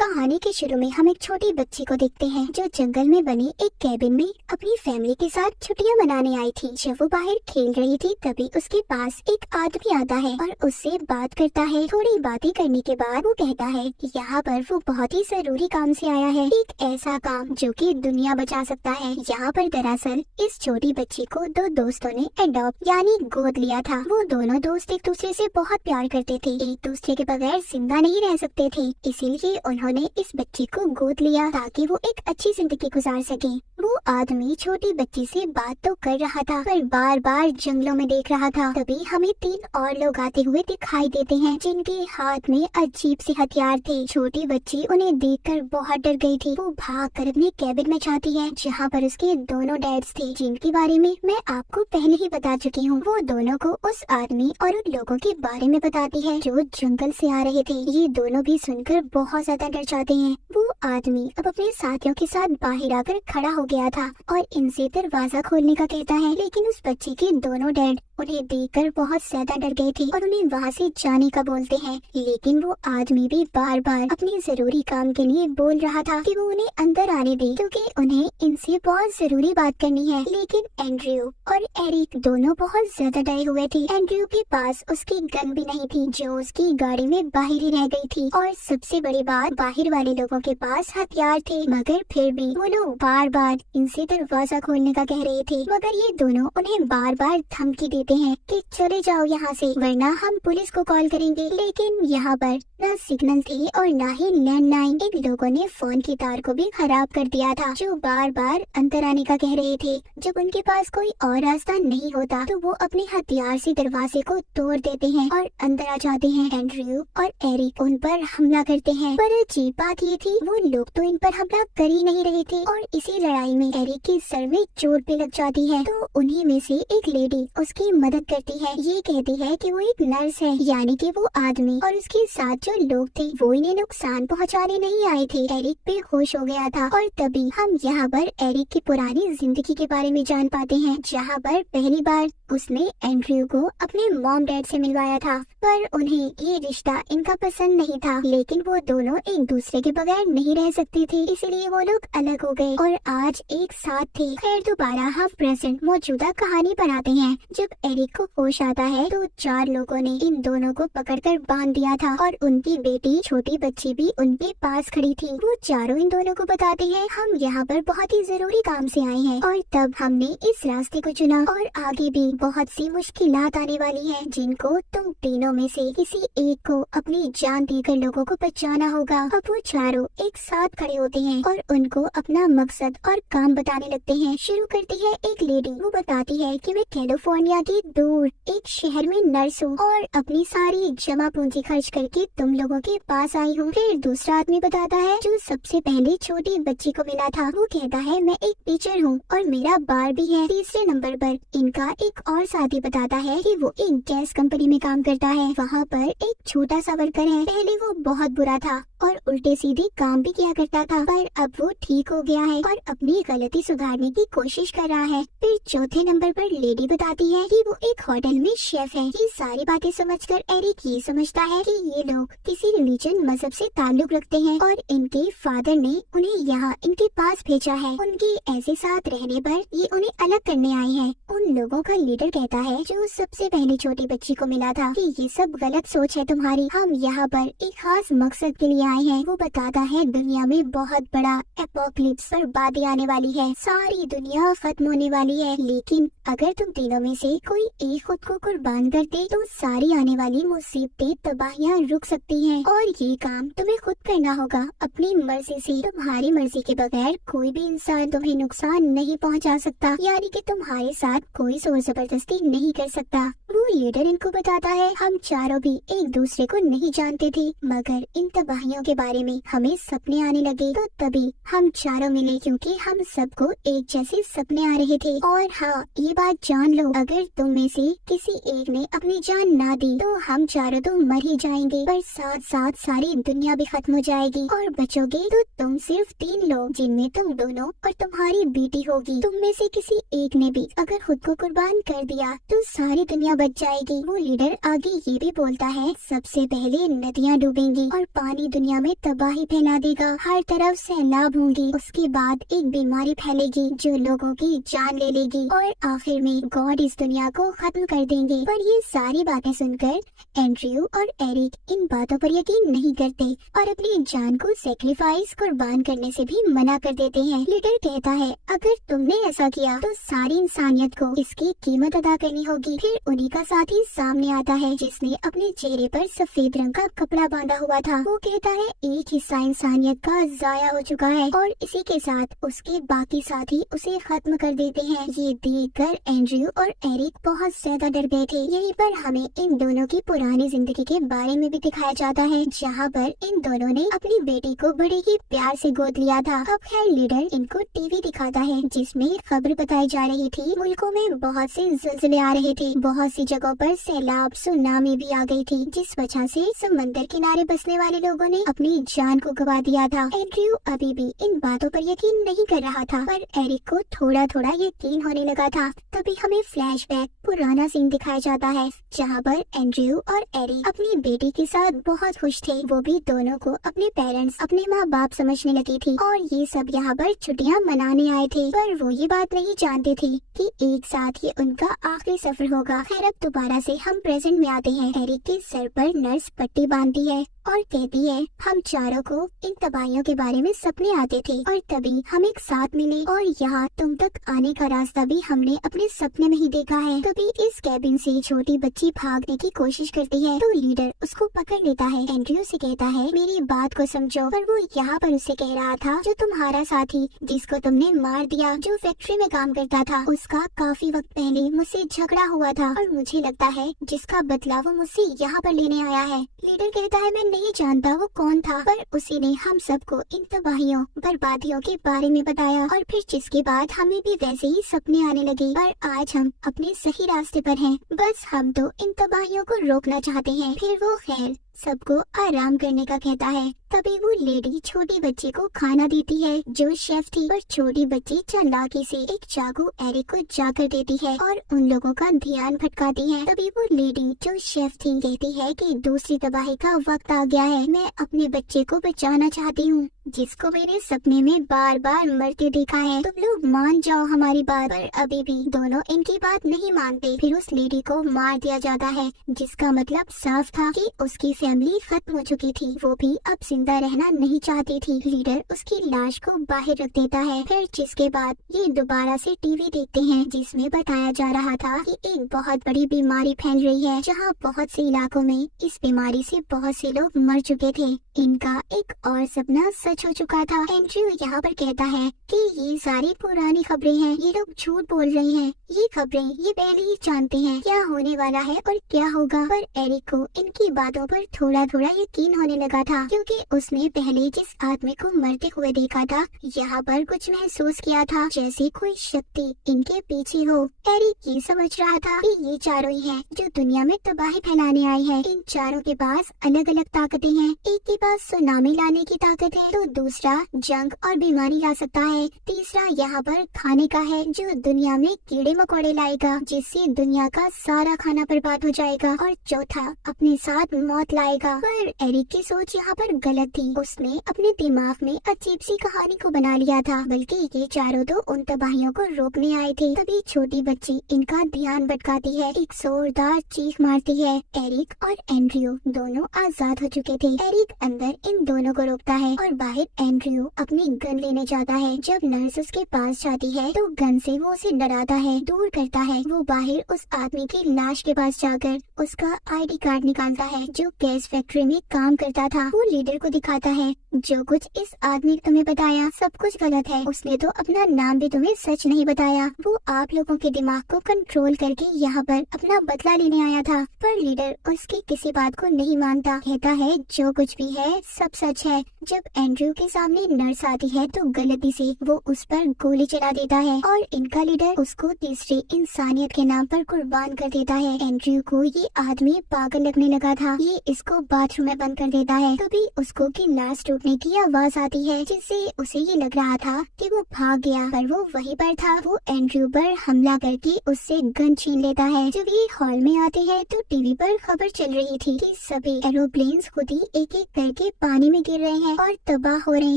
कहानी के शुरू में हम एक छोटी बच्ची को देखते हैं जो जंगल में बने एक कैबिन में अपनी फैमिली के साथ छुट्टियां मनाने आई थी। जब वो बाहर खेल रही थी तभी उसके पास एक आदमी आता है और उससे बात करता है। थोड़ी बातें करने के बाद वो कहता है कि यहाँ पर वो बहुत ही जरूरी काम से आया है, एक ऐसा काम जो कि दुनिया बचा सकता है। यहाँ पर दरअसल इस छोटी बच्ची को दो दोस्तों ने एडॉप्ट यानी गोद लिया था। वो दोनों दोस्त एक दूसरे से बहुत प्यार करते थे, एक दूसरे के बगैर जिंदा नहीं रह सकते थे, इसीलिए उन्होंने इस बच्ची को गोद लिया ताकि वो एक अच्छी जिंदगी गुजार सके। वो आदमी छोटी बच्ची से बात तो कर रहा था पर बार बार जंगलों में देख रहा था। तभी हमें तीन और लोग आते हुए दिखाई देते हैं जिनके हाथ में अजीब से हथियार थे। छोटी बच्ची उन्हें देखकर बहुत डर गई थी। वो भागकर अपने कैबिन में जाती है जहाँ पर उसके दोनों डैड्स थे जिनके बारे में मैं आपको पहले ही बता चुकी हूँ। वो दोनों को उस आदमी और उन लोगों के बारे में बताती है जो जंगल से आ रहे थे। ये दोनों भी सुनकर बहुत ज्यादा डर जाते हैं। वो आदमी अब अपने साथियों के साथ बाहर आकर खड़ा हो गया था और इनसे दरवाजा खोलने का कहता है, लेकिन उस बच्ची के दोनों डैड उन्हें देखकर बहुत ज्यादा डर गए थे और उन्हें वहाँ से जाने का बोलते हैं। लेकिन वो आदमी भी बार बार अपने जरूरी काम के लिए बोल रहा था कि वो उन्हें अंदर आने दे क्योंकि उन्हें इनसे बहुत जरूरी बात करनी है। लेकिन एंड्रयू और एरिक दोनों बहुत ज्यादा डरे हुए थे। एंड्रयू के पास उसकी गन भी नहीं थी जो उसकी गाड़ी में बाहर ही रह गई थी और सबसे बड़ी बात बाहर वाले लोगों के पास हथियार थे, मगर फिर भी वो लोग बार बार इनसे दरवाजा खोलने का कह रहे थे। मगर ये दोनों उन्हें बार बार धमकी देते हैं कि चले जाओ यहाँ से वरना हम पुलिस को कॉल करेंगे। लेकिन यहाँ पर न सिग्नल थे और न ही लैंडलाइन। इन लोगों ने फोन की तार को भी खराब कर दिया था जो बार बार अंदर आने का कह रहे थे। जब उनके पास कोई और रास्ता नहीं होता तो वो अपने हथियार से दरवाजे को तोड़ देते हैं और अंदर आ जाते हैं। एंड्रयू और एरिक उन पर हमला करते हैं पर अजीब बात ये थी वो लोग तो इन पर हमला कर ही नहीं रहे थे और इसी लड़ाई में एरिक के सर में चोट भी लग जाती है। तो उन्हीं में से एक लेडी उसकी मदद करती है। ये कहती है कि वो एक नर्स है, यानी कि वो आदमी और उसके साथ जो लोग थे वो इन्हें नुकसान पहुंचाने नहीं आए थे। एरिक बेहोश हो गया था और तभी हम यहाँ पर एरिक की पुरानी जिंदगी के बारे में जान पाते हैं जहाँ पर पहली बार उसने एंड्रयू को अपने मॉम डैड से मिलवाया था पर उन्हें ये रिश्ता इनका पसंद नहीं था। लेकिन वो दोनों एक दूसरे के बगैर नहीं रह सकते थे इसलिए वो लोग अलग हो गए और आज एक साथ थे। खैर दोबारा हम प्रेजेंट मौजूदा कहानी बनाते हैं। जब एरिक को होश आता है तो चार लोगों ने इन दोनों को पकड़कर बांध दिया था और उनकी बेटी छोटी बच्ची भी उनके पास खड़ी थी। वो चारों इन दोनों को बताते हैं हम यहाँ पर बहुत ही जरूरी काम से आए हैं और तब हमने इस रास्ते को चुना और आगे भी बहुत सी मुश्किलात आने वाली हैं जिनको तुम तीनों में से किसी एक को अपनी जान देकर लोगों को बचाना होगा। अब वो चारों एक साथ खड़े होते हैं और उनको अपना मकसद और काम बताने लगते हैं। शुरू करती है एक लेडी। वो बताती है कि मैं कैलिफोर्निया के दूर एक शहर में नर्स हूँ और अपनी सारी जमा पूंजी खर्च करके तुम लोगों के पास आई हूँ। फिर दूसरा आदमी बताता है जो सबसे पहले छोटी बच्ची को मिला था। वो कहता है मैं एक टीचर हूँ और मेरा बार भी है। तीसरे नंबर पर इनका एक और साथी बताता है कि वो एक गैस कंपनी में काम करता है। वहाँ पर एक छोटा सा वर्कर है। पहले वो बहुत बुरा था और उल्टे सीधे काम भी किया करता था पर अब वो ठीक हो गया है और अपनी गलती सुधारने की कोशिश कर रहा है। फिर चौथे नंबर पर लेडी बताती है कि वो एक होटल में शेफ है। ये सारी बातें समझकर एरिक ये समझता है कि ये लोग किसी रिलीजन मजहब से ताल्लुक रखते हैं और इनके फादर ने उन्हें यहाँ इनके पास भेजा है। उनके ऐसे साथ रहने पर ये उन्हें अलग करने आए हैं। उन लोगों का लीडर कहता है जो सबसे पहले छोटी बच्ची को मिला था कि ये सब गलत सोच है तुम्हारी, हम यहाँ पर एक खास मकसद के लिए आए हैं। वो बताता है दुनिया में बहुत बड़ा एपोकलिप्स बर्बादी आने वाली है, सारी दुनिया खत्म होने वाली है। लेकिन अगर तुम तीनों में से कोई एक खुद को कुर्बान कर दे तो सारी आने वाली मुसीबतें तबाहियां रुक सकती हैं और ये काम तुम्हें खुद करना होगा अपनी मर्जी से। तुम्हारी मर्जी के बगैर कोई भी इंसान तुम्हें नुकसान नहीं पहुंचा सकता, यानी कि तुम्हारे साथ कोई जोर जबरदस्ती नहीं कर सकता। वो लीडर इनको बताता है हम चारों भी एक दूसरे को नहीं जानते थे मगर इन तबाहियों के बारे में हमें सपने आने लगे तो तभी हम चारों मिले क्योंकि हम सबको एक जैसे सपने आ रहे थे। और हाँ ये बात जान लो अगर तुम में से किसी एक ने अपनी जान ना दी तो हम चारों तो मर ही जाएंगे, पर साथ साथ सारी दुनिया भी खत्म हो जाएगी और बचोगे तो तुम सिर्फ 3 लोग, जिनमें तुम दोनों और तुम्हारी बेटी होगी। तुम में से किसी एक ने भी अगर खुद को कुर्बान कर दिया तो सारी दुनिया बच जाएगी। वो लीडर आगे ये भी बोलता है, सबसे पहले नदियाँ डूबेंगी और पानी दुनिया में तबाही फैला देगा, हर तरफ सैलाब होंगे। उसके बाद एक बीमारी फैलेगी जो लोगों की जान ले लेगी और आखिर में गॉड इस दुनिया को खत्म कर देंगे। पर ये सारी बातें सुनकर एंड्रयू और एरिक इन बातों पर यकीन नहीं करते और अपनी जान को सेक्रीफाइस कुर्बान करने से भी मना कर देते हैं। लीडर कहता है, अगर तुमने ऐसा किया तो सारी इंसानियत को इसकी कीमत अदा करनी होगी। फिर उन्हीं का साथी सामने आता है जिसने अपने चेहरे पर सफेद रंग का कपड़ा बांधा हुआ था। वो कहता है, एक हिस्सा इंसानियत का जाया हो चुका है और इसी के साथ उसके बाकी साथी उसे खत्म कर देते हैं। ये देखकर एंड्रयू और एरिक बहुत ज्यादा डर गए थे। यहीं पर हमें इन दोनों की पुरानी जिंदगी के बारे में भी दिखाया जाता है, जहाँ पर इन दोनों ने अपनी बेटी को बड़े ही प्यार से गोद लिया था। अब खैर लीडर इनको टीवी दिखाता है जिसमें खबर बताई जा रही थी, मुल्कों में बहुत से ज़िलज़िले आ रहे थे, बहुत सी जगहों पर सैलाब सुनामी भी आ गई थी, जिस वजह से समंदर किनारे बसने वाले लोगों ने अपनी जान को गवा दिया था। एंड्रयू अभी भी इन बातों पर यकीन नहीं कर रहा था, पर एरिक को थोड़ा थोड़ा यकीन होने लगा था। तभी हमें फ्लैशबैक पुराना सीन दिखाया जाता है जहाँ पर एंड्रयू और एरिक अपनी बेटी के साथ बहुत खुश थे। वो भी दोनों को अपने पेरेंट्स, अपने माँ बाप समझने लगी थी और ये सब यहाँ पर छुट्टियाँ मनाने आए थे। पर वो ये बात नहीं जानते थे कि एक साथ ये उनका आखिरी सफर होगा। खैर अब दोबारा से हम प्रेजेंट में आते हैं। एरिक के सर पर नर्स पट्टी बांधती है और कहती है, हम चारों को इन तबाहियों के बारे में सपने आते थे और तभी हम एक साथ मिले और यहाँ तुम तक आने का रास्ता भी हमने अपने सपने में ही देखा है। तभी इस कैबिन से छोटी बच्ची भागने की कोशिश करती है तो लीडर उसको पकड़ लेता है। एंड्रयू से कहता है, मेरी बात को समझो। पर वो यहाँ पर उसे कह रहा था, जो तुम्हारा साथी जिसको तुमने मार दिया, जो फैक्ट्री में काम करता था, उसका काफी वक्त पहले मुझसे झगड़ा हुआ था और मुझे लगता है जिसका बदला वो मुझसे यहाँ पर लेने आया है। लीडर कहता है, मैं नहीं जानता वो कौन था, पर उसी ने हम सबको इन तबाहियों बर्बादियों के बारे में बताया और फिर जिसके बाद हमें भी वैसे ही सपने आने लगे। पर आज हम अपने सही रास्ते पर हैं, बस हम तो इन तबाहियों को रोकना चाहते हैं। फिर वो खैर सबको आराम करने का कहता है। तभी वो लेडी छोटी बच्ची को खाना देती है जो शेफ थी, पर छोटी बच्ची चालाकी से एक चाकू एरिक को जाकर देती है और उन लोगों का ध्यान भटकाती है। तभी वो लेडी जो शेफ थी कहती है कि दूसरी तबाही का वक्त आ गया है, मैं अपने बच्चे को बचाना चाहती हूँ जिसको मैंने सपने में बार बार मरते देखा है। तुम लोग मान जाओ हमारी बात। पर अभी भी दोनों इनकी बात नहीं मानते। फिर उस लेडी को मार दिया जाता है, जिसका मतलब साफ था कि उसकी फैमिली खत्म हो चुकी थी, वो भी अब जिंदा रहना नहीं चाहती थी। लीडर उसकी लाश को बाहर रख देता है। फिर जिसके बाद ये दोबारा से टीवी देखते हैं जिसमें बताया जा रहा था कि एक बहुत बड़ी बीमारी फैल रही है, जहाँ बहुत से इलाकों में इस बीमारी से बहुत से लोग मर चुके थे। इनका एक और सपना सच हो चुका था। एंड्रयू यहाँ पर कहता है कि ये सारी पुरानी खबरें हैं, ये लोग झूठ बोल रहे हैं, ये खबरें ये पहले ही जानते हैं क्या होने वाला है और क्या होगा। पर एरिक को इनकी बातों पर थोड़ा थोड़ा यकीन होने लगा था, क्योंकि उसने पहले जिस आदमी को मरते हुए देखा था, यहाँ पर कुछ महसूस किया था जैसे कोई शक्ति इनके पीछे हो। एरिक ये समझ रहा था कि ये चारों ही हैं जो दुनिया में तबाही फैलाने आए हैं। इन चारों के पास अलग अलग ताकतें हैं। एक के पास सुनामी लाने की ताकत है, तो दूसरा जंग और बीमारी ला सकता है, तीसरा यहाँ पर खाने का है जो दुनिया में कीड़े मकोड़े लाएगा जिससे दुनिया का सारा खाना बर्बाद हो जाएगा, और चौथा अपने साथ मौत लाएगा। पर एरिक की सोच यहाँ पर गलत थी। उसने अपने दिमाग में अजीब सी कहानी को बना लिया था, बल्कि ये चारों तो उन तबाहियों को रोकने आए थे। तभी छोटी बच्ची इनका ध्यान भटकाती है, एक जोरदार चीख मारती है। एरिक और एंड्रयू दोनों आजाद हो चुके थे। एरिक अंदर इन दोनों को रोकता है और बाहर एंड्रयू अपनी गन लेने जाता है। जब नर्स उसके पास जाती है तो गन से वो उसे डराता है, दूर करता है। वो बाहर उस आदमी की लाश के पास जाकर उसका आईडी कार्ड निकालता है जो गैस फैक्ट्री में काम करता था। वो लीडर को दिखाता है जो कुछ इस आदमी ने तुम्हें बताया सब कुछ गलत है। उसने तो अपना नाम भी तुम्हें सच नहीं बताया। वो आप लोगों के दिमाग को कंट्रोल करके यहाँ पर अपना बदला लेने आया था। पर लीडर उसकी किसी बात को नहीं मानता, कहता है जो कुछ भी है सब सच है। जब एंड्रयू के सामने नर्स आती है तो गलती से वो उस पर गोली चला देता है और इनका लीडर उसको तीसरी इंसानियत के नाम पर कुर्बान कर देता है। एंड्रयू को ये आदमी पागल लगने लगा था। ये इसको बाथरूम में बंद कर देता है। तभी उसको गिलास टूटने की आवाज आती है, जिससे उसे ये लग रहा था कि वो भाग गया, पर वो वहीं पर था। वो एंड्रयू पर हमला करके उससे गन छीन लेता है। जब ये हॉल में आते हैं तो टीवी पर खबर चल रही थी कि सभी एरोप्लेन्स खुद ही एक एक करके पानी में गिर रहे हैं और तबाह हो रहे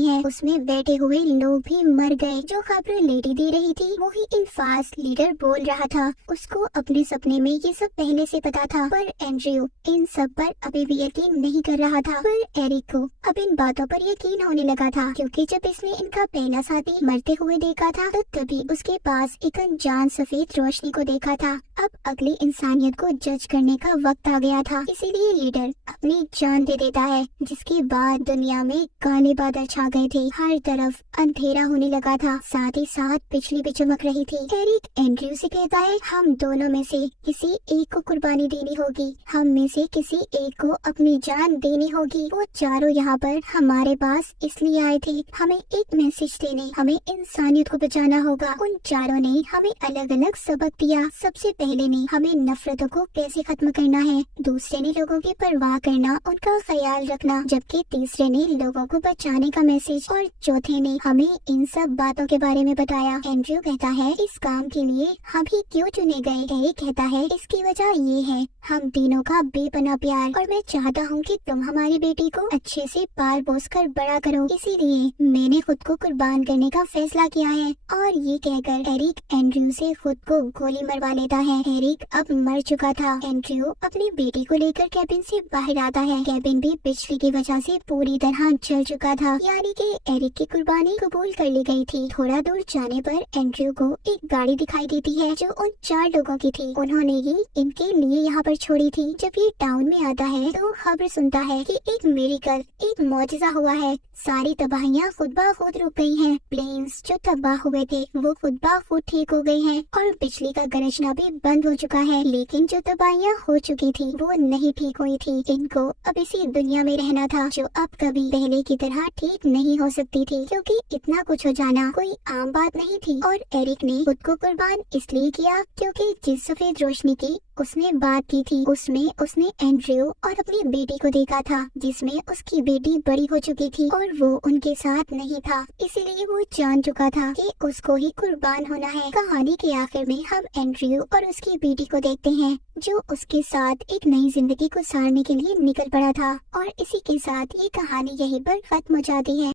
हैं। उसमें बैठे हुए लोग भी मर गए। जो खबर लेडी दे रही थी वो ही इन्फास लीडर बोल रहा था। उसको अपने सपने में ये सब पहले से पता था, पर एंड्रयू इन सब पर अभी भी यकीन नहीं कर रहा था। पर एरिक को अब इन बातों पर यकीन होने लगा था, क्योंकि जब इसने इनका पहला साथी मरते हुए देखा था तो तभी उसके पास एक अनजान सफेद रोशनी को देखा था। अब अगली इंसानियत को जज करने का वक्त आ गया था, इसीलिए लीडर अपनी जान दे देता है। जिसके बाद दुनिया में काले बादल छा गए थे, हर तरफ अंधेरा होने लगा था, साथ ही साथ बिजली भी चमक रही थी। एरिक एंड्रयू से कहता है हम दोनों में से किसी एक को कुर्बानी देनी होगी, हम में से किसी एक को अपनी जान देनी होगी। वो चारों यहाँ पर हमारे पास इसलिए आए थे, हमें एक मैसेज देने, हमें इंसानियत को बचाना होगा। उन चारों ने हमें अलग अलग सबक दिया। सबसे पहले ने हमें नफरतों को कैसे खत्म करना है, दूसरे ने लोगों की परवाह करना, उनका ख्याल रखना, जबकि तीसरे ने लोगों को बचाने का मैसेज, और चौथे ने हमें इन सब बातों के बारे में बताया। एंड्रयू कहता है इस काम के लिए हम ही क्यों चुने गए? एरिक कहता है इसकी वजह ये है हम तीनों का बेपनाह प्यार, और मैं चाहता हूँ कि तुम हमारी बेटी को अच्छे से पाल पोस कर बड़ा करो, इसीलिए मैंने खुद को कुर्बान करने का फैसला किया है। और ये कहकर एरिक एंड्रयू से खुद को गोली मरवा लेता है। एरिक अब मर चुका था। एंड्रयू अपनी बेटी को लेकर कैबिन से बाहर आता है। कैबिन भी बिजली की वजह से पूरी तरह जल चुका था, यानी कि एरिक की कुर्बानी कबूल कर ली गई थी। थोड़ा दूर जाने पर एंड्रयू को एक गाड़ी दिखाई देती है जो उन 4 लोगों की थी। उन्होंने ही इनके लिए यहाँ पर छोड़ी थी। जब ये टाउन में आता है तो खबर सुनता है कि एक मिरेकल, एक मौजज़ा हुआ है। सारी तबाहियाँ खुद ब खुद रुक गई हैं। प्लेन्स जो तबाह हुए थे वो खुद ब खुद ठीक हो गए हैं और बिजली का गरजना भी बंद हो चुका है। लेकिन जो तबाहियाँ हो चुकी थी वो नहीं ठीक हुई थी। इनको अब इसी दुनिया में रहना था जो अब कभी पहले की तरह ठीक नहीं हो सकती थी, क्योंकि इतना कुछ हो जाना कोई आम बात नहीं थी। और एरिक ने खुद को कुर्बान इसलिए किया क्योंकि जिस सफेद रोशनी की उसने बात की थी उसमें उसने एंड्रयू और अपनी बेटी को देखा था, जिसमें उसकी बेटी बड़ी हो चुकी थी और वो उनके साथ नहीं था। इसीलिए वो जान चुका था कि उसको ही कुर्बान होना है। कहानी के आखिर में हम एंड्रयू और उसकी बेटी को देखते हैं जो उसके साथ एक नई जिंदगी गुजारने के लिए निकल पड़ा था। और इसी के साथ ये कहानी यहीं पर खत्म हो जाती है।